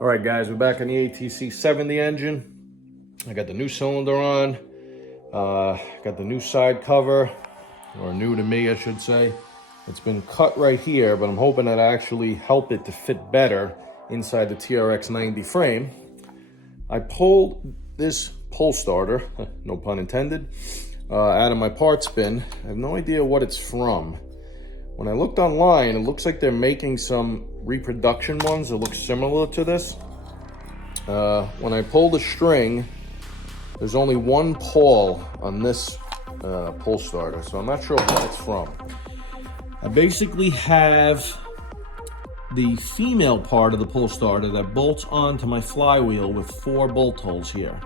All right, guys, we're back on the ATC70 engine. I got the new cylinder on. Got the new side cover, or new to me, I should say. It's been cut right here, but I'm hoping that I actually help it to fit better inside the Trx250 frame. I pulled this pull starter, no pun intended, out of my parts bin. I have no idea what it's from. When I looked online, it looks like they're making some reproduction ones that look similar to this. When I pull the string, there's only one pawl on this pull starter, so I'm not sure what it's from. I basically have the female part of the pull starter that bolts onto my flywheel with 4 bolt holes here.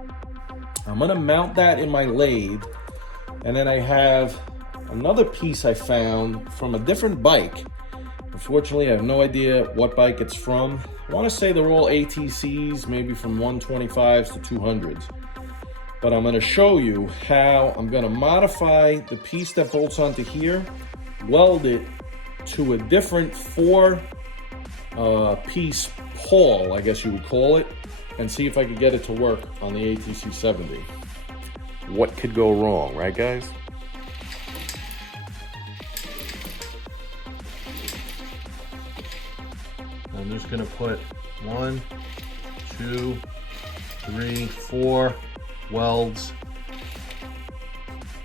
I'm gonna mount that in my lathe, and then I have another piece I found from a different bike. Unfortunately, I have no idea what bike it's from. I want to say they're all ATCs, maybe from 125s to 200s. But I'm going to show you how I'm going to modify the piece that bolts onto here, weld it to a different 4-piece pawl, I guess you would call it, and see if I could get it to work on the ATC70. What could go wrong, right, guys? I'm just gonna put 1, 2, 3, 4 welds.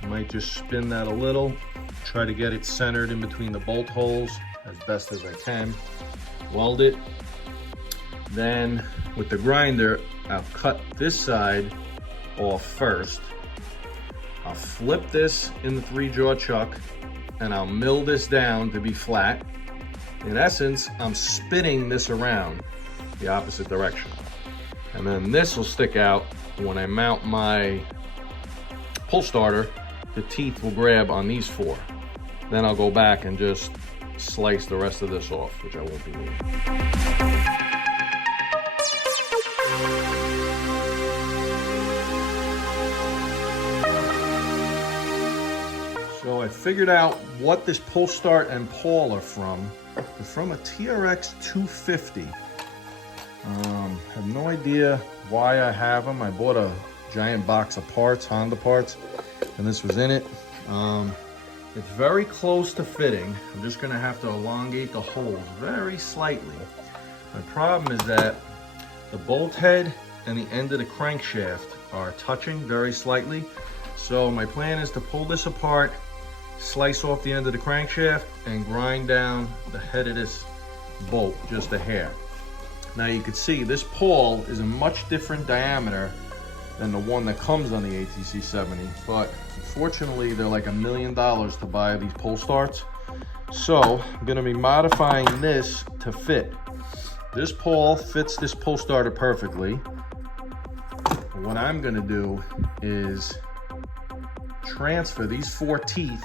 I might just spin that a little, try to get it centered in between the bolt holes as best as I can. Weld it. Then with the grinder, I'll cut this side off first. I'll flip this in the 3-jaw chuck and I'll mill this down to be flat. In essence, I'm spinning this around the opposite direction. And then this will stick out. When I mount my pull starter, the teeth will grab on these 4. Then I'll go back and just slice the rest of this off, which I won't be needing. So I figured out what this pull start and pawl are from. They're from a Trx250. Have no idea why I have them. I bought a giant box of parts, Honda parts, and this was in it. It's very close to fitting. I'm just gonna have to elongate the holes very slightly. My problem is that the bolt head and the end of the crankshaft are touching very slightly. So my plan is to pull this apart, slice off the end of the crankshaft, and grind down the head of this bolt just a hair. Now you can see this pawl is a much different diameter than the one that comes on the ATC70, but unfortunately they're like $1 million to buy these pull starts. So I'm gonna be modifying this to fit. This pawl fits this pull starter perfectly. What I'm gonna do is transfer these 4 teeth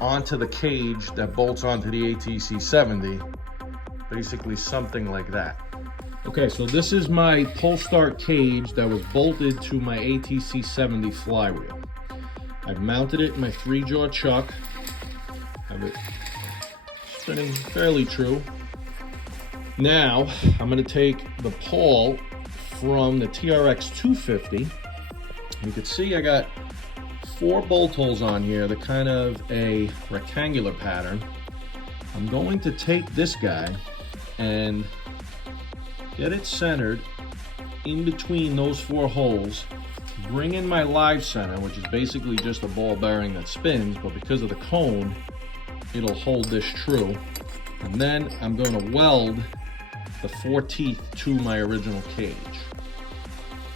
onto the cage that bolts onto the ATC70, basically something like that. Okay, so this is my pull start cage that was bolted to my ATC70 flywheel. I've mounted it in my 3-jaw chuck. Have it spinning fairly true. Now, I'm gonna take the pawl from the Trx250. You can see I got 4 bolt holes on here. They're kind of a rectangular pattern. I'm going to take this guy and get it centered in between those 4 holes, bring in my live center, which is basically just a ball bearing that spins, but because of the cone, it'll hold this true. And then I'm going to weld the 4 teeth to my original cage.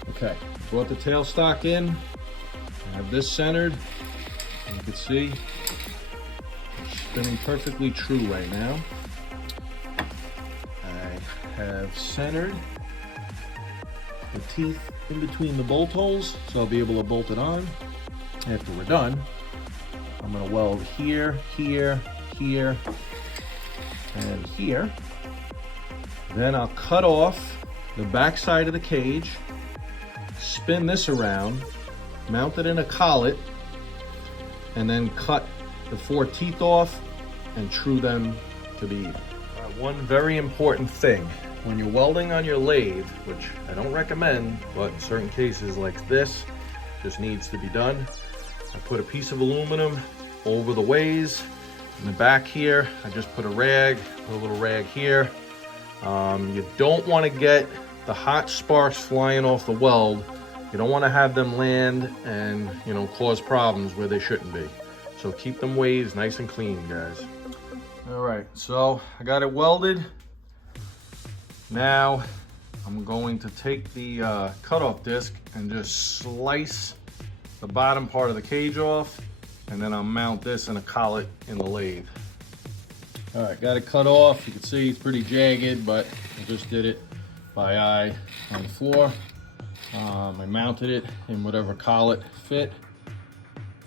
Okay, brought the tailstock in. I have this centered. You can see it's spinning perfectly true right now. I have centered the teeth in between the bolt holes, so I'll be able to bolt it on. After we're done, I'm going to weld here, here, here, and here. Then I'll cut off the back side of the cage, spin this around, mount it in a collet, and then cut the 4 teeth off and true them to be even. One very important thing. when you're welding on your lathe, which I don't recommend, but in certain cases like this, just needs to be done. I put a piece of aluminum over the ways. In the back here, I just put a rag, put a little rag here. You don't want to get the hot sparks flying off the weld. You don't want to have them land and, you know, cause problems where they shouldn't be. So keep them ways nice and clean, guys. All right, so I got it welded. Now I'm going to take the cutoff disc and just slice the bottom part of the cage off, and then I'll mount this in a collet in the lathe. All right, got it cut off. You can see it's pretty jagged, but I just did it by eye on the floor. I mounted it in whatever collet fit,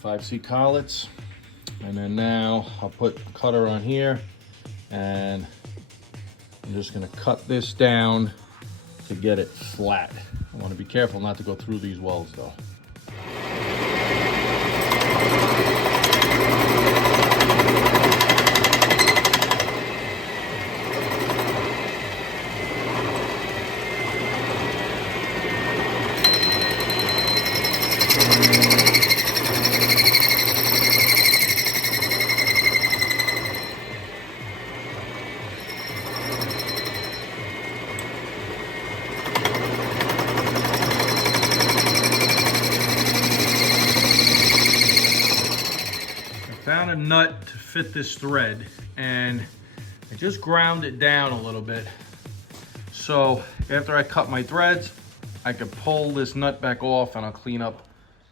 5C collets. And then now I'll put the cutter on here, and I'm just gonna cut this down to get it flat. I wanna be careful not to go through these welds though. Found a nut to fit this thread, and I just ground it down a little bit. So after I cut my threads, I could pull this nut back off and I'll clean up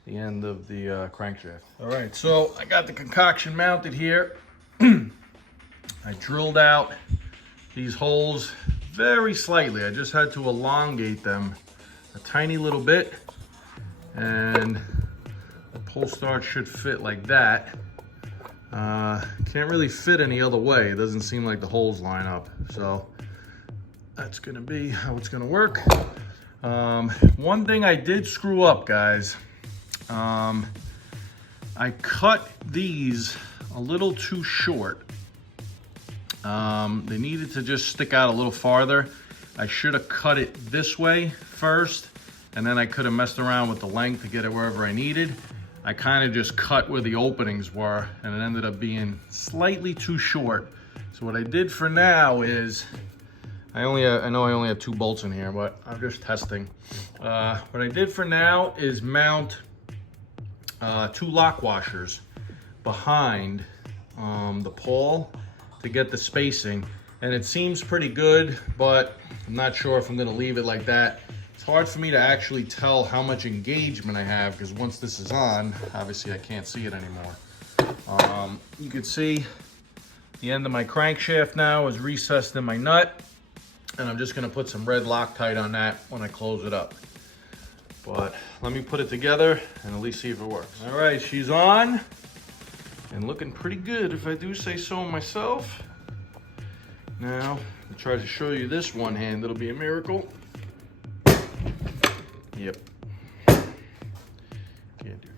the end of the crankshaft. All right, so I got the concoction mounted here. I drilled out these holes very slightly. I just had to elongate them a tiny little bit, and the pull start should fit like that. Can't really fit any other way. It doesn't seem like the holes line up. So that's gonna be how it's gonna work. One thing I did screw up, guys. I cut these a little too short. They needed to just stick out a little farther. I should have cut it this way first, and then I could have messed around with the length to get it wherever I needed. I kind of just cut where the openings were, and it ended up being slightly too short. So what I did for now is, I know I only have 2 bolts in here, but I'm just testing. What I did for now is mount 2 lock washers behind the pawl to get the spacing. And it seems pretty good, but I'm not sure if I'm gonna leave it like that. It's hard for me to actually tell how much engagement I have, because once this is on, obviously I can't see it anymore. You can see the end of my crankshaft now is recessed in my nut, and I'm just gonna put some red Loctite on that when I close it up. But let me put it together and at least see if it works. All right, she's on and looking pretty good, if I do say so myself. Now, I'll try to show you this one hand, it'll be a miracle. Yep. Can't do